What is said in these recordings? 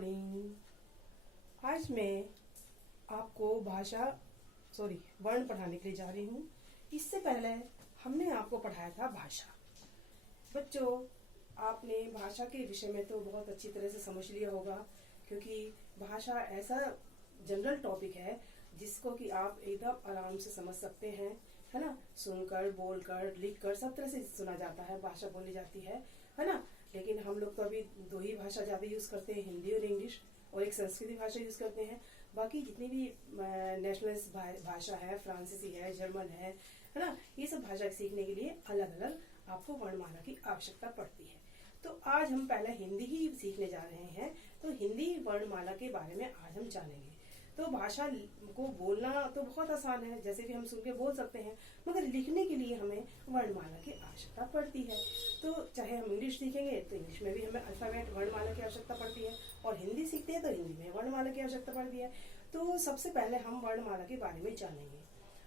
Morning. आज मैं आपको वर्ण पढ़ाने के लिए जा रही हूँ। इससे पहले हमने आपको पढ़ाया था भाषा। बच्चों, आपने भाषा के विषय में तो बहुत अच्छी तरह से समझ लिया होगा, क्योंकि भाषा ऐसा जनरल टॉपिक है जिसको कि आप एकदम आराम से समझ सकते हैं, है ना। सुनकर, बोलकर, लिखकर सब तरह से सुना जाता है, भाषा बोली जाती है ना। लेकिन हम लोग तो अभी दो ही भाषा ज्यादा यूज करते हैं, हिंदी और इंग्लिश, और एक संस्कृत भाषा यूज करते हैं। बाकी जितनी भी नेशनल भाषा है, फ्रांसीसी है, जर्मन है ना, ये सब भाषा सीखने के लिए अलग अलग आपको वर्णमाला की आवश्यकता पड़ती है। तो आज हम पहले हिंदी ही सीखने जा रहे हैं, तो हिंदी वर्णमाला के बारे में आज हम जानेंगे। तो भाषा को बोलना तो बहुत आसान है, जैसे कि हम सुन के बोल सकते हैं, मगर लिखने के लिए हमें वर्णमाला की आवश्यकता पड़ती है। तो चाहे हम इंग्लिश सीखेंगे तो इंग्लिश में भी हमें अल्फाबेट वर्णमाला की आवश्यकता पड़ती है, और हिंदी सीखते हैं तो हिंदी में वर्णमाला की आवश्यकता पड़ती है। तो सबसे पहले हम वर्णमाला के बारे में जानेंगे।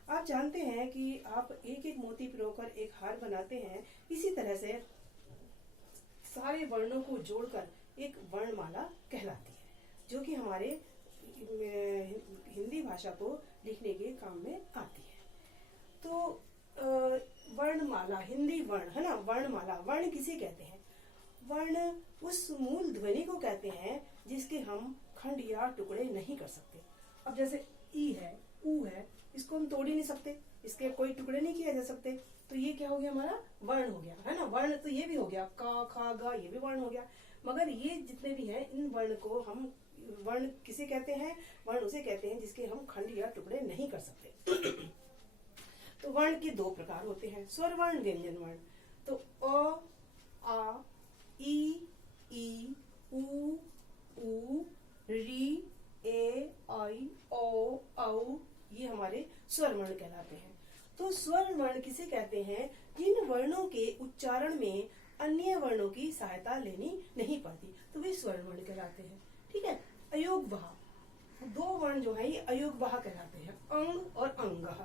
आप जानते हैं कि आप एक एक मोती पिरोकर एक हार बनाते हैं, इसी तरह से सारे वर्णों को जोड़कर एक वर्णमाला कहलाती है, जो कि हमारे हिंदी भाषा को लिखने के काम में आती है। तो वर्णमाला, हिंदी वर्ण है ना, वर्णमाला। वर्ण किसे कहते हैं? वर्ण उस मूल ध्वनि को कहते हैं जिसके हम खंड या टुकड़े नहीं कर सकते। अब जैसे ई है, ऊ है, इसको हम तोड़ ही नहीं सकते, इसके कोई टुकड़े नहीं किए जा सकते, तो ये क्या हो गया? हमारा वर्ण हो गया, है ना। वर्ण तो ये भी हो गया, का, खा, गा, ये भी वर्ण हो गया। मगर ये जितने भी हैं, इन वर्ण को हम वर्ण किसे कहते हैं? वर्ण उसे कहते हैं जिसके हम खंड या टुकड़े नहीं कर सकते। तो वर्ण के दो प्रकार होते हैं, स्वर वर्ण, व्यंजन वर्ण। तो अ, आ, ई, उ, री, ए, आई, ओ, औ, ये हमारे स्वर वर्ण कहलाते हैं। तो स्वर वर्ण किसे कहते हैं? जिन वर्णों के उच्चारण में अन्य वर्णों की सहायता लेनी नहीं पड़ती, तो वे स्वर वर्ण कहलाते हैं। ठीक है। अयोगवाह, दो वर्ण जो है ये अयोगवाह कहलाते हैं, अंग और अंगः।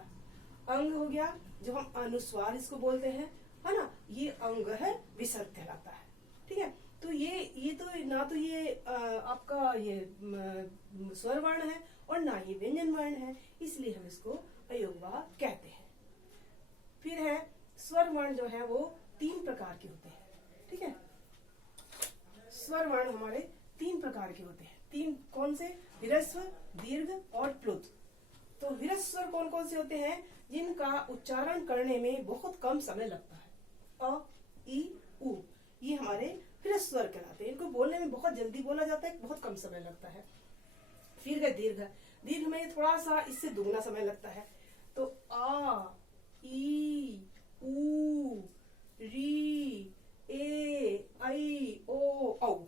अंग हो गया जो हम अनुस्वार इसको बोलते हैं, है ना, ये अंग है, विसर्ग कहलाता है। ठीक है। तो ये तो ना तो ये आपका ये स्वर वर्ण है और ना ही व्यंजन वर्ण है, इसलिए हम इसको अयोगवाह कहते हैं। फिर है स्वर वर्ण, जो है वो 3 प्रकार के होते हैं। ठीक है। स्वर वर्ण हमारे 3 प्रकार के होते हैं। 3 कौन से? ह्रस्व, दीर्घ और प्लुत। तो ह्रस्व स्वर कौन कौन से होते हैं? जिनका उच्चारण करने में बहुत कम समय लगता है। अ, ई, उ, ये हमारे ह्रस्व स्वर कहलाते हैं। इनको बोलने में बहुत जल्दी बोला जाता है, बहुत कम समय लगता है। फिर है दीर्घ। दीर्घ में थोड़ा सा इससे दुगना समय लगता है। तो आ, ई, उ, री, ए, आई, ओ, औ,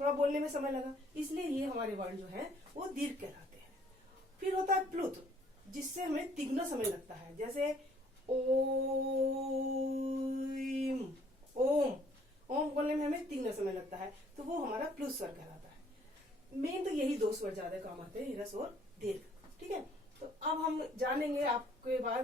थोड़ा बोलने में समय लगा, इसलिए ये हमारे वर्ण जो है वो दीर्घ कहलाते हैं। फिर होता है प्लुत, जिससे हमें तिगुना समय लगता है, जैसे ओम। ओम बोलने में हमें तिगुना समय लगता है, तो वो हमारा प्लुत स्वर कहलाता है। मेन तो यही 2 स्वर ज्यादा काम आते हैं, ह्रस्व और दीर्घ। ठीक है। तो अब हम जानेंगे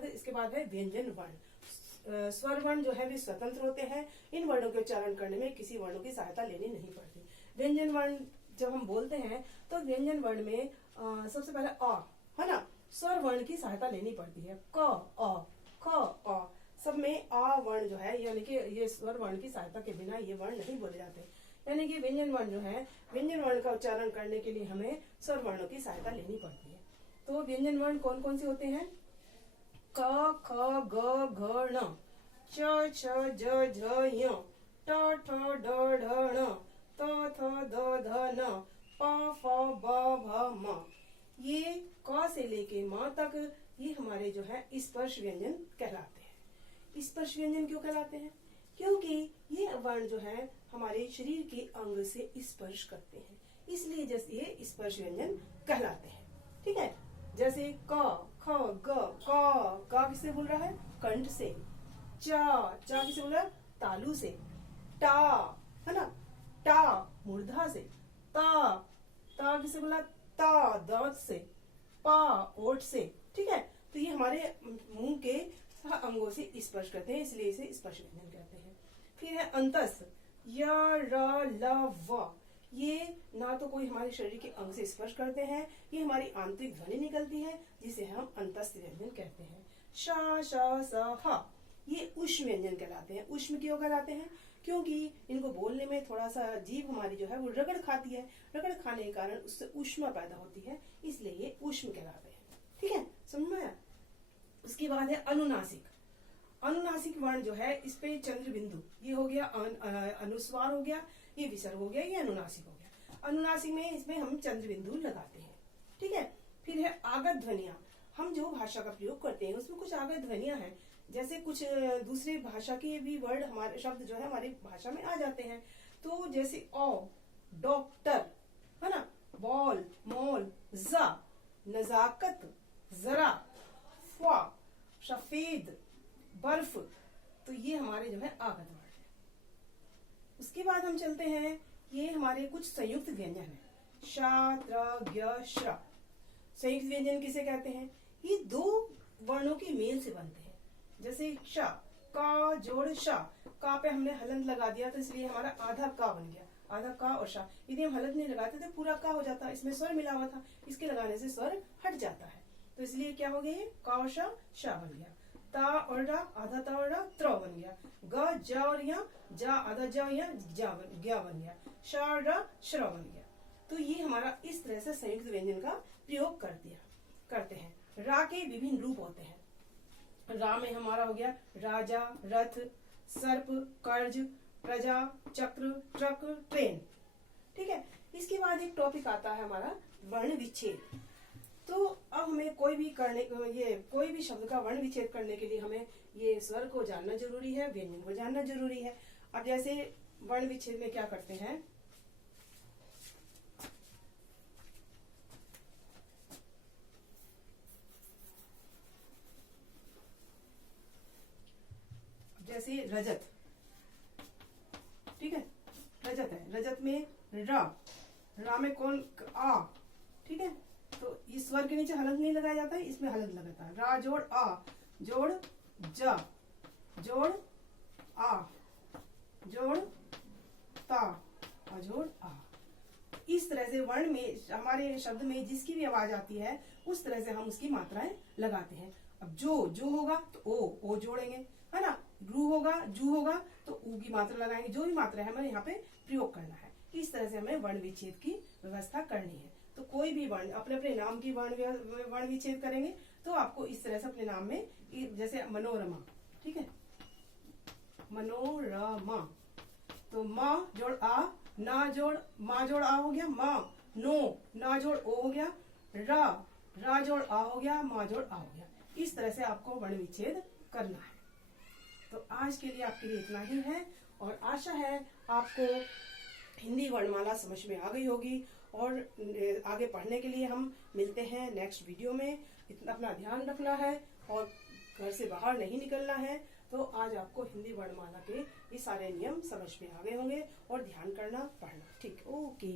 इसके बाद है व्यंजन वर्ण। स्वर वर्ण जो है वे स्वतंत्र होते हैं, इन वर्णों के उच्चारण करने में किसी वर्णों की सहायता लेनी नहीं पड़ती। व्यंजन वर्ण जब हम बोलते हैं तो व्यंजन वर्ण में सबसे पहले अ, है ना, स्वर वर्ण की सहायता लेनी पड़ती है। क, अ, ख, अ, सब में आ वर्ण जो है, यानी कि ये स्वर वर्ण की सहायता के बिना ये वर्ण नहीं बोले जाते। यानी कि व्यंजन वर्ण जो है, व्यंजन वर्ण का उच्चारण करने के लिए हमें स्वर वर्णों की सहायता लेनी पड़ती है। तो व्यंजन वर्ण कौन कौन से होते हैं? क, ख, ग, घ, ण, च, छ, ज, झ, ञ, ट, ठ, ड, ढ, ण, त, थ, द, ध, न, प, फ, ब, भ, म। ये क से लेके म तक ये हमारे जो है स्पर्श व्यंजन कहलाते हैं। स्पर्श व्यंजन क्यों कहलाते हैं? क्योंकि ये वर्ण जो है हमारे शरीर के अंग से स्पर्श करते हैं, इसलिए जैसे ये स्पर्श व्यंजन कहलाते हैं। ठीक है। जैसे क, ख, ग, क किससे बोल रहा है? कंठ से। चा किससे बोल रहा है? तालू से। टा, है ना, टा मूर्धा से। ता किससे बोला? ता दांत से। पा ओठ से। ठीक है। तो ये हमारे मुंह के अंगों से स्पर्श करते हैं, इसलिए इसे स्पर्श व्यंजन कहते हैं। फिर है अंतस्थ, य, र, ल, व। ये ना तो कोई हमारे शरीर के अंग से स्पर्श करते हैं, ये हमारी आंतरिक ध्वनि निकलती है जिसे हम अंतस्थ व्यंजन कहते हैं। श, श, स, ह ये ऊष्म व्यंजन कहलाते हैं। ऊष्म क्यों कहलाते हैं? क्योंकि इनको बोलने में थोड़ा सा जीभ हमारी जो है वो रगड़ खाती है, रगड़ खाने के कारण उससे ऊष्मा पैदा होती है, इसलिए ये ऊष्म कहलाते हैं। ठीक है, समझ में आया? उसके बाद है अनुनासिक। अनुनासिक वर्ण जो है इस पे चंद्र बिंदु, ये हो गया अनुस्वार हो गया, ये विसर्ग हो गया, ये अनुनासिक हो गया। अनुनासिक में इसमें हम चंद्र बिंदु लगाते हैं। ठीक है, फिर है आगत ध्वनिया। हम जो भाषा का प्रयोग करते हैं उसमें कुछ आगत ध्वनिया हैं, जैसे कुछ दूसरी भाषा के भी वर्ड हमारे शब्द जो है हमारी भाषा में आ जाते हैं। तो जैसे ओ, डॉक्टर, है ना, बॉल, मॉल, जा, नजाकत, जरा, ख्वा, सफेद, बर्फ, तो ये हमारे जो है आगत वर्ड है। उसके बाद हम चलते हैं, ये हमारे कुछ संयुक्त व्यंजन है। शा, त्र, ज्ञ, श्र। संयुक्त व्यंजन किसे कहते हैं? ये दो वर्णों के मेल से बनते हैं। जैसे श, का जोड़ शा, का पे हमने हलंत लगा दिया तो इसलिए हमारा आधा का बन गया, आधा का और शा। यदि हम हलंत नहीं लगाते तो पूरा का हो जाता, इसमें स्वर मिला हुआ था, इसके लगाने से स्वर हट जाता है, तो इसलिए क्या हो गया? का और शा बन गया। ता और रा, आधा ता और रा, त्र बन गया। ग, ज और या, जा, आधा जा या, ज्ञा बन गया। शा, रा, श्र बन गया। तो ये हमारा इस तरह से संयुक्त व्यंजन का प्रयोग करते हैं। रा के विभिन्न रूप होते हैं। रा में हमारा हो गया राजा, रथ, सर्प, कर्ज, प्रजा, चक्र, ट्रक, ट्रेन। ठीक है, इसके बाद एक टॉपिक आता है हमारा वर्ण विच्छेद। तो अब हमें कोई भी शब्द का वर्ण विच्छेद करने के लिए हमें ये स्वर को जानना जरूरी है, व्यंजन को जानना जरूरी है। अब जैसे वर्ण विच्छेद में क्या करते हैं, जैसे रजत, ठीक है, रजत है, रजत में रा में कौन? आ। ठीक है, तो इस स्वर के नीचे हलंत नहीं लगाया जाता है, इसमें हलंत लगाता है। रा जोड़ आ, जोड़ जा, जोड़ आ, जोड़ ता, जोड़ आ। इस तरह से वर्ण में हमारे शब्द में जिसकी भी आवाज आती है उस तरह से हम उसकी मात्राएं लगाते हैं। अब जो होगा तो ओ जोड़ेंगे, है ना। रू होगा, जू होगा तो ऊ की मात्रा लगाएंगे। जो भी मात्रा है हमें यहाँ पे प्रयोग करना है। इस तरह से हमें वर्ण विच्छेद की व्यवस्था करनी है। तो कोई भी वर्ण अपने अपने नाम की वर्ण विच्छेद करेंगे तो आपको इस तरह से अपने नाम में, जैसे मनोरमा, ठीक है, मनोरमा, तो माँ जोड़ आ, ना जोड़ माँ जोड़ आ हो गया, माँ, नो ना जोड़ ओ हो गया, रा जोड़ आ हो गया, माँ जोड़ आ हो गया। इस तरह से आपको वर्ण विच्छेद करना है। तो आज के लिए आपके लिए इतना ही है और आशा है आपको हिंदी वर्णमाला समझ में आ गई होगी। और आगे पढ़ने के लिए हम मिलते हैं नेक्स्ट वीडियो में। इतना अपना ध्यान रखना है और घर से बाहर नहीं निकलना है। तो आज आपको हिंदी वर्णमाला के ये सारे नियम समझ में आ गए होंगे और ध्यान करना, पढ़ना। ठीक, ओके।